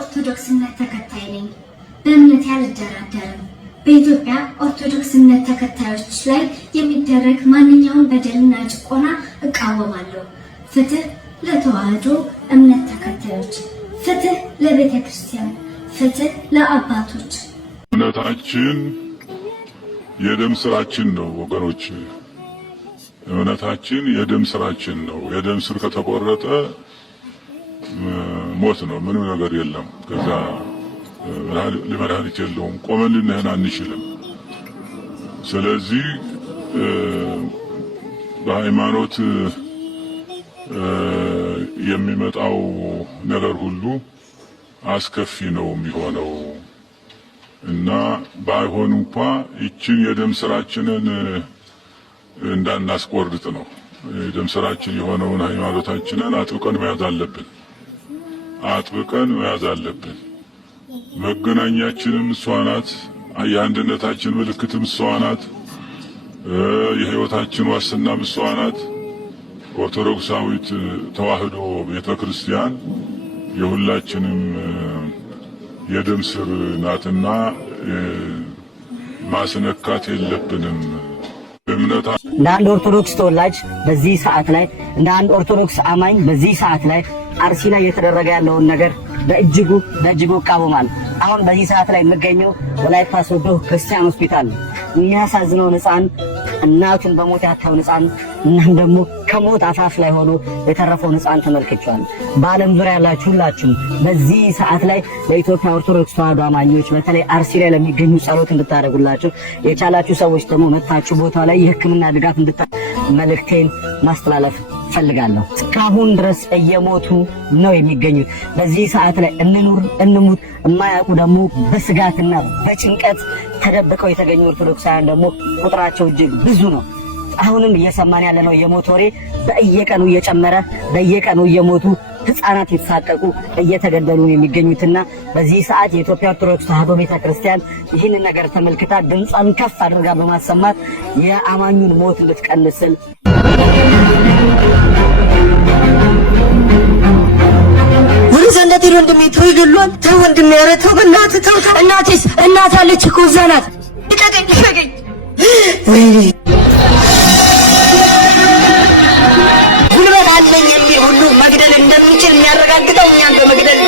የኦርቶዶክስ እምነት ተከታይ ነኝ። በእምነቴ አልደራደርም። በኢትዮጵያ ኦርቶዶክስ እምነት ተከታዮች ላይ የሚደረግ ማንኛውም በደልና ጭቆና እቃወማለሁ። ፍትህ ለተዋህዶ እምነት ተከታዮች፣ ፍትህ ለቤተ ክርስቲያን፣ ፍትህ ለአባቶች። እምነታችን የደም ስራችን ነው ወገኖች። እምነታችን የደም ስራችን ነው። የደም ስር ከተቆረጠ ሞት ነው። ምንም ነገር የለም። ከዛ ለመድኃኒት የለውም። ቆመን ልንሄድ አንችልም። ስለዚህ በሃይማኖት የሚመጣው ነገር ሁሉ አስከፊ ነው የሚሆነው እና ባይሆን እንኳን ይችን የደም ስራችንን እንዳናስቆርጥ ነው። የደም ስራችን የሆነውን ሃይማኖታችንን አጥብቀን መያዝ አለብን። መገናኛችንም እሷ ናት። የአንድነታችን ምልክትም እሷ ናት። የህይወታችን ዋስትናም እሷ ናት። ኦርቶዶክሳዊት ተዋህዶ ቤተክርስቲያን የሁላችንም የደም ስር ናትና ማስነካት የለብንም። እንደ አንድ ኦርቶዶክስ ተወላጅ በዚህ ሰዓት ላይ እንደ አንድ ኦርቶዶክስ አማኝ በዚህ ሰዓት ላይ አርሲ ላይ የተደረገ ያለውን ነገር በእጅጉ እቃወማለሁ። አሁን በዚህ ሰዓት ላይ የምገኘው ወላይታ ሶዶ ክርስቲያን ሆስፒታል የሚያሳዝነው ሕፃን እናቱን በሞት ያጣው ሕፃን እናም ደግሞ ከሞት አፋፍ ላይ ሆኖ የተረፈው ሕፃን ተመልክቻለሁ። በዓለም ዙሪያ ያላችሁ ሁላችሁም በዚህ ሰዓት ላይ ለኢትዮጵያ ኦርቶዶክስ ተዋህዶ አማኞች በተለይ አርሲ ላይ ለሚገኙ ጸሎት እንድታደርጉላችሁ የቻላችሁ ሰዎች ደግሞ መጥታችሁ ቦታው ላይ የሕክምና ድጋፍ መልእክቴን ማስተላለፍ ፈልጋለሁ። እስካሁን ድረስ እየሞቱ ነው የሚገኙት። በዚህ ሰዓት ላይ እንኑር እንሙት የማያውቁ ደግሞ በስጋትና በጭንቀት ተደብቀው የተገኙ ኦርቶዶክሳውያን ደግሞ ቁጥራቸው እጅግ ብዙ ነው። አሁንም እየሰማን ያለነው የሞት ወሬ በየቀኑ እየጨመረ በየቀኑ እየሞቱ ህፃናት የተሳቀቁ እየተገደሉ ነው የሚገኙትና በዚህ ሰዓት የኢትዮጵያ ኦርቶዶክስ ተዋህዶ ቤተክርስቲያን ይህን ነገር ተመልክታ ድምጿን ከፍ አድርጋ በማሰማት የአማኙን ሞት እንድትቀንስል ወንዘንደት ወንድሜ ተው ይገሏል። ተው ወንድሜ ኧረ ተው በእናትህ ተው። እናት አለች እኮ እዛ ናት። ይቀቀኝ ወይኔ ጉልበት አለኝ የሚል ሁሉ መግደል እንደምንችል የሚያረጋግጠው እኛን በመግደል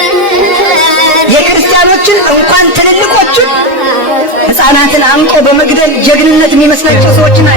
የክርስቲያኖችን እንኳን ትልልቆችን ህፃናትን አንቆ በመግደል ጀግንነት የሚመስላቸው ሰዎችን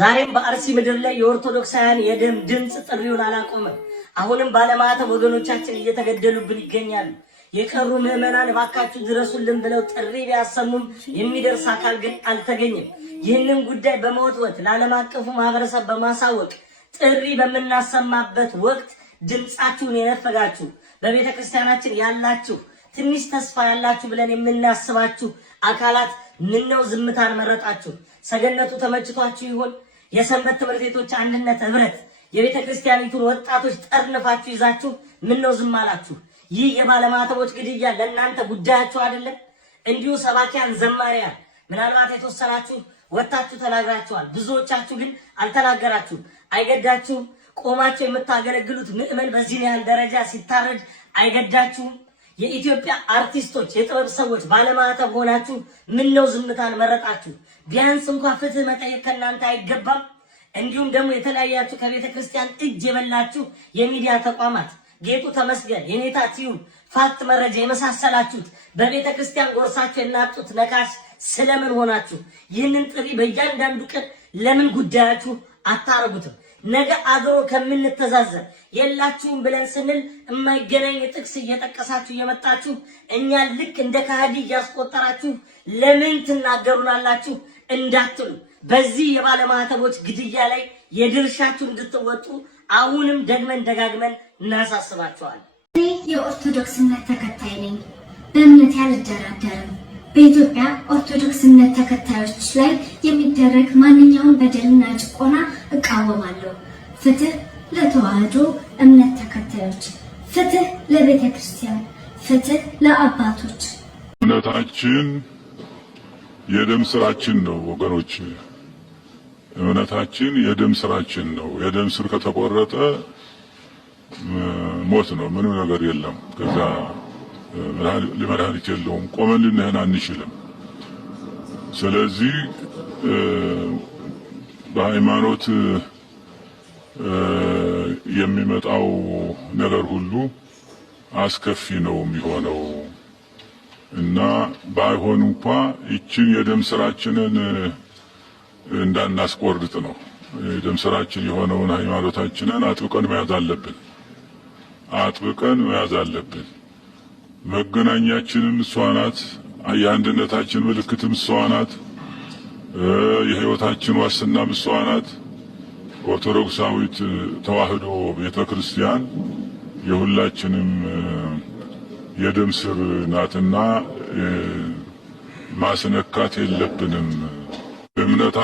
ዛሬም በአርሲ ምድር ላይ የኦርቶዶክሳውያን የደም ድምጽ ጥሪውን አላቆመም። አሁንም ባለማተብ ወገኖቻችን እየተገደሉብን ይገኛሉ። የቀሩ ምዕመናን እባካችሁ ድረሱልን ብለው ጥሪ ቢያሰሙም የሚደርስ አካል ግን አልተገኘም። ይህንን ጉዳይ በመወትወት ለዓለም አቀፉ ማህበረሰብ በማሳወቅ ጥሪ በምናሰማበት ወቅት ድምጻችሁን የነፈጋችሁ በቤተ ክርስቲያናችን ያላችሁ ትንሽ ተስፋ ያላችሁ ብለን የምናስባችሁ አካላት ምነው ዝምታን መረጣችሁ? ሰገነቱ ተመችቷችሁ ይሆን? የሰንበት ትምህርት ቤቶች አንድነት ህብረት የቤተ ክርስቲያኒቱን ወጣቶች ጠርንፋችሁ ይዛችሁ ምነው ዝም አላችሁ? ይህ የባለማተቦች ግድያ ለእናንተ ጉዳያችሁ አይደለም? እንዲሁ ሰባኪያን ዘማሪያን ምናልባት የተወሰናችሁ ወጣችሁ ተናግራችኋል። ብዙዎቻችሁ ግን አልተናገራችሁም። አይገዳችሁም? ቆማችሁ የምታገለግሉት ምእመን በዚህ ያህል ደረጃ ሲታረድ አይገዳችሁም? የኢትዮጵያ አርቲስቶች የጥበብ ሰዎች ባለማተብ ሆናችሁ ምነው ዝምታን መረጣችሁ? ቢያንስ እንኳን ፍትህ መጠየቅ ከእናንተ አይገባም? እንዲሁም ደግሞ የተለያያችሁ ከቤተ ክርስቲያን እጅ የበላችሁ የሚዲያ ተቋማት ጌጡ ተመስገን፣ የኔታ ቲዩብ፣ ፋክት መረጃ የመሳሰላችሁት በቤተ ክርስቲያን ጎርሳችሁ የናጡት ነካሽ ስለምን ሆናችሁ? ይህንን ጥሪ በእያንዳንዱ ቀን ለምን ጉዳያችሁ አታረጉትም? ነገ አገሮ ከምንተዛዘብ የላችሁም ብለን ስንል የማይገናኝ ጥቅስ እየጠቀሳችሁ እየመጣችሁ እኛን ልክ እንደ ካህዲ እያስቆጠራችሁ ለምን ትናገሩናላችሁ እንዳትሉ በዚህ የባለማተቦች ግድያ ላይ የድርሻችሁን እንድትወጡ አሁንም ደግመን ደጋግመን እናሳስባችኋለን። እኔ የኦርቶዶክስ እምነት ተከታይ ነኝ። በእምነቴ አልደራደርም። በኢትዮጵያ ኦርቶዶክስ እምነት ተከታዮች ላይ የሚደረግ ማንኛውም በደልና ጭቆና እቃወማለሁ። ፍትህ ለተዋህዶ እምነት ተከታዮች፣ ፍትህ ለቤተ ክርስቲያን፣ ፍትህ ለአባቶች። እምነታችን የደም ስራችን ነው ወገኖች። እምነታችን የደም ስራችን ነው። የደም ስር ከተቆረጠ ሞት ነው፣ ምንም ነገር የለም። ከዛ ለመድኃኒት የለውም። ቆመን ልንሄድ አንችልም። ስለዚህ በሃይማኖት የሚመጣው ነገር ሁሉ አስከፊ ነው የሚሆነው እና ባይሆን እንኳን ይችን የደም ስራችንን እንዳናስቆርጥ ነው። የደም ስራችን የሆነውን ሃይማኖታችንን አጥብቀን መያዝ አለብን። መገናኛችንም እሷ ናት። የአንድነታችን ምልክትም እሷ ናት። የህይወታችን ዋስትናም እሷ ናት። ኦርቶዶክሳዊት ተዋህዶ ቤተክርስቲያን የሁላችንም የደም ስር ናትና ማስነካት የለብንም። እምነታ